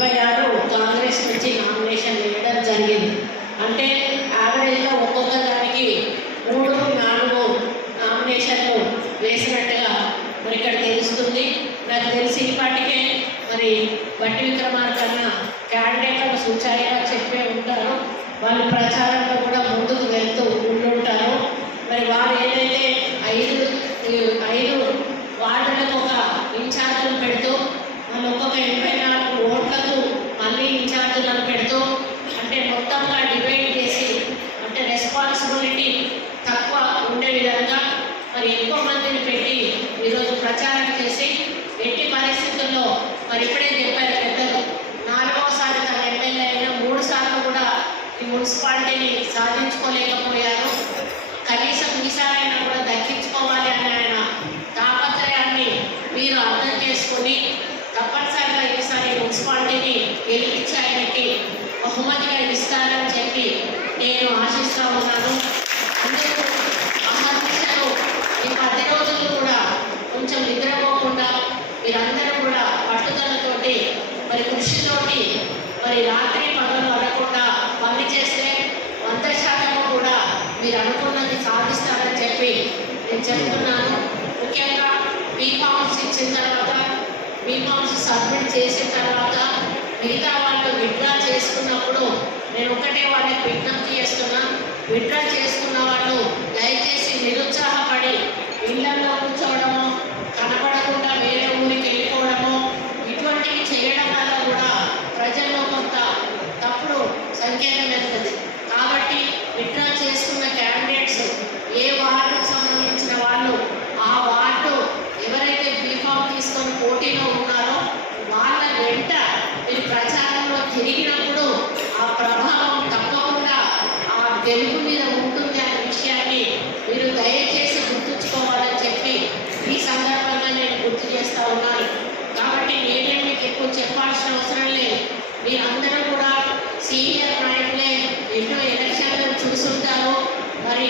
26 కాంగ్రెస్ నుంచి నామినేషన్ వేయడం జరిగింది. అంటే యావరేజ్గా ఒక్కొక్క దానికి 3-4 నామినేషన్లు వేసినట్టుగా మరి ఇక్కడ తెలుస్తుంది. నాకు తెలిసి ఇప్పటికే మరి బట్టి విక్రమార్కన్న క్యాండిడేట్లను సూచాయిగా చెప్పే ఉంటారు. వాళ్ళు ప్రచారంలో కూడా ముందుకు వెళ్తూ ఉండుంటారు. మరి వారు ఏదైతే 5 వార్డులకు ఒక ఇన్ఛార్జీలు పెడుతూ వాళ్ళు ఒక్కొక్క 84 ఓట్లకు మళ్ళీ ఇన్ఛార్జీలను పెడుతూ అంటే మొత్తంగా డివైడ్ చేసి అంటే రెస్పాన్సిబిలిటీ తక్కువ ఉండే విధంగా మరి ఎక్కువ మందిని పెట్టి ఈరోజు ప్రచారం చేసి ఎట్టి పరిస్థితుల్లో మరి ఇప్పుడే చెప్పారు పెద్దలు 4వసారి తన ఎమ్మెల్యే అయిన 3 సార్లు కూడా ఈ మున్సిపాలిటీని సాధించుకోలేకపోయారు. కనీసం ఈసారైనా కూడా దక్కించుకోవాలి అని ఆయన తాపత్రయాన్ని మీరు అర్థం చేసుకొని తప్పనిసరిగా ఈసారి మున్సిపాలిటీని గెలిపించి ఆయనకి బహుమతిగా ఇస్తారని చెప్పి నేను ఆశిస్తూ ఉన్నాను. అందుకు అహర్నిశలు ఈ 10 రోజులు కూడా కొంచెం నిద్రపోకుండా మీరందరూ కూడా పట్టుదలతోటి మరి కృషితోటి మరి రాత్రి పగలు అనకుండా పని చేస్తే 100% కూడా మీరు అనుకున్నది సాధిస్తారని చెప్పి నేను చెప్తున్నాను. ముఖ్యంగా బీఫామ్స్ ఇచ్చిన తర్వాత బీఫామ్స్ సబ్మిట్ చేసిన తర్వాత మిగతా వాళ్ళు విత్డ్రా చేసుకున్నప్పుడు నేను ఒకటే వాళ్ళకి విజ్ఞప్తి చేస్తున్నా, విత్డ్రా చేసుకున్న వాళ్ళు దయచేసి నిరుత్సాహపడి ఇళ్లలో కూర్చోవడము, కనబడకుండా వేరే ఊరికి వెళ్ళిపోవడము ఇటువంటివి చేయడం వల్ల కూడా ప్రజల్లో కొంత తప్పుడు సంకేతం వెళ్తుంది. కాబట్టి విత్డ్రా చేసుకున్న క్యాండిడేట్స్ ఏ వార్డుకు సంబంధించిన వాళ్ళు ఆ వార్డు ఎవరైతే బీఫామ్ తీసుకొని పోటీలో ఉన్నారో వాళ్ళ వెంట మీరు ప్రచారంలో తిరిగినప్పుడు ఆ ప్రభావం తప్పకుండా ఆ గెలుపు మీద ఉంటుంది అనే విషయాన్ని మీరు దయచేసి గుర్తుంచుకోవాలని చెప్పి ఈ సందర్భంగా నేను గుర్తు చేస్తూ ఉన్నాను. కాబట్టి నేనే మీకు ఎక్కువ చెప్పాల్సిన అవసరం లేదు. మీరందరూ కూడా సీనియర్ నాయకులే ఎన్నో ఎలక్షన్లను చూసుంటారు. మరి